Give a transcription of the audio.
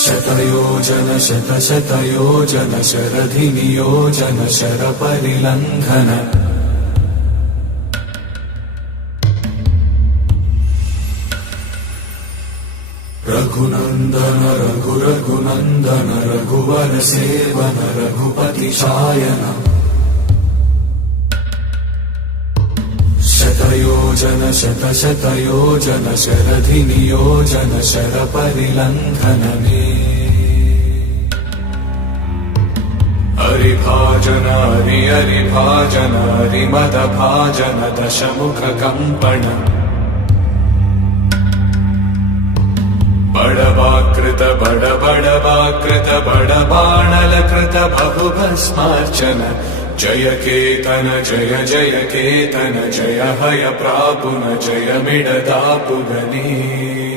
शतयोजन शतशतयोजन शरधिनियोजन शरपरिलङ्घन रघुनन्दन रघुरघुनन्दन रघुवर सेवन रघुपति शायन शतयोजन शतशतयोजन शरधिनियोजन शरपरिलङ्घन मे हरिभाजन हरिभाजन हरिमदभाजन दशमुख कम्पण बड़वाकृत बड़वाकृत बड़बाणलकृत बहुभस्मार्चन जय केतन जय जय केतन जय हय प्रापुन जय मिडदापुगनी।